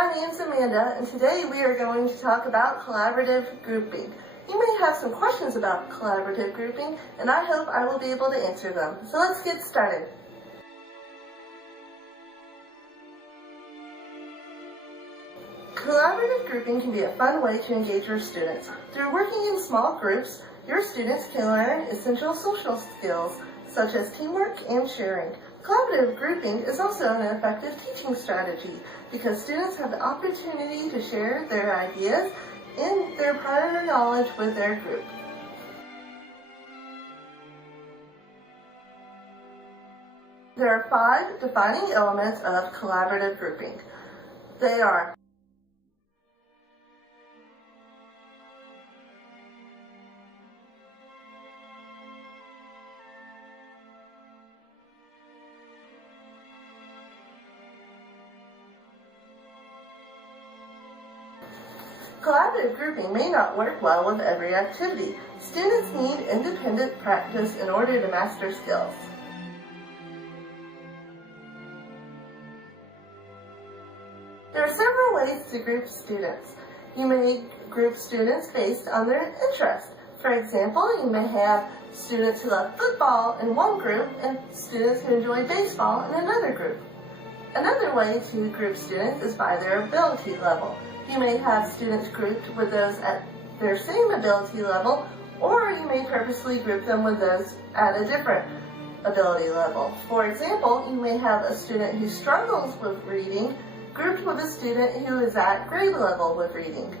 my name's Amanda, and today we are going to talk about collaborative grouping. You may have some questions about collaborative grouping, and I hope I will be able to answer them. So let's get started. Collaborative grouping can be a fun way to engage your students. Through working in small groups, your students can learn essential social skills, such as teamwork and sharing. Collaborative grouping is also an effective teaching strategy because students have the opportunity to share their ideas and their prior knowledge with their group. There are 5 defining elements of collaborative grouping. They are collaborative grouping may not work well with every activity. Students need independent practice in order to master skills. There are several ways to group students. You may group students based on their interest. For example, you may have students who love football in one group and students who enjoy baseball in another group. Another way to group students is by their ability level. You may have students grouped with those at their same ability level, or you may purposely group them with those at a different ability level. For example, you may have a student who struggles with reading grouped with a student who is at grade level with reading.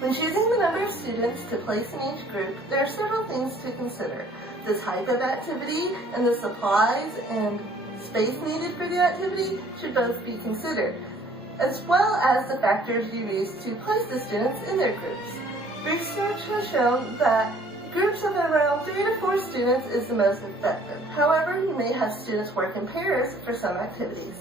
When choosing the number of students to place in each group, there are several things to consider. The type of activity and the supplies and space needed for the activity should both be considered, as well as the factors you use to place the students in their groups. Research has shown that groups of around 3 to 4 students is the most effective. However, you may have students work in pairs for some activities.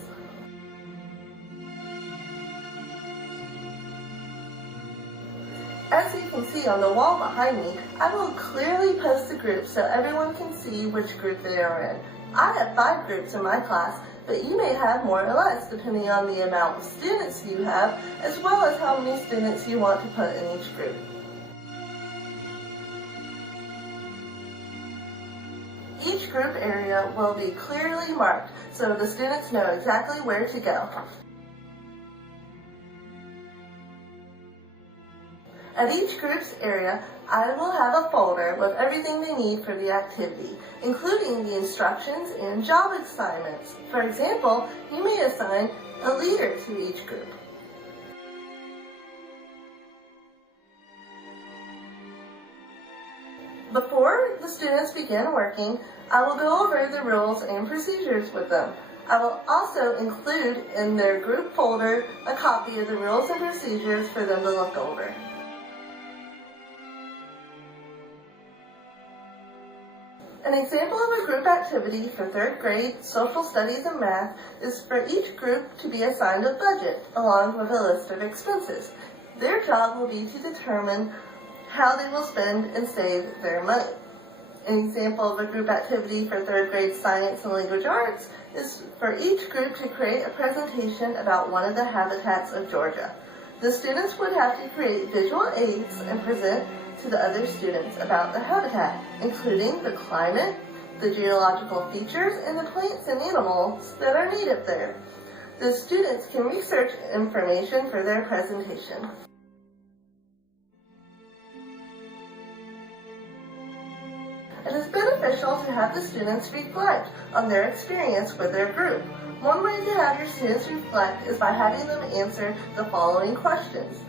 As you can see on the wall behind me, I will clearly post the groups so everyone can see which group they are in. I have 5 groups in my class, but you may have more or less depending on the amount of students you have, as well as how many students you want to put in each group. Each group area will be clearly marked so the students know exactly where to go. At each group's area, I will have a folder with everything they need for the activity, including the instructions and job assignments. For example, you may assign a leader to each group. Before the students begin working, I will go over the rules and procedures with them. I will also include in their group folder a copy of the rules and procedures for them to look over. An example of a group activity for 3rd grade social studies and math is for each group to be assigned a budget along with a list of expenses. Their job will be to determine how they will spend and save their money. An example of a group activity for 3rd grade science and language arts is for each group to create a presentation about one of the habitats of Georgia. The students would have to create visual aids and present to the other students about the habitat, including the climate, the geological features, and the plants and animals that are native there. The students can research information for their presentation. It is beneficial to have the students reflect on their experience with their group. One way to have your students reflect is by having them answer the following questions.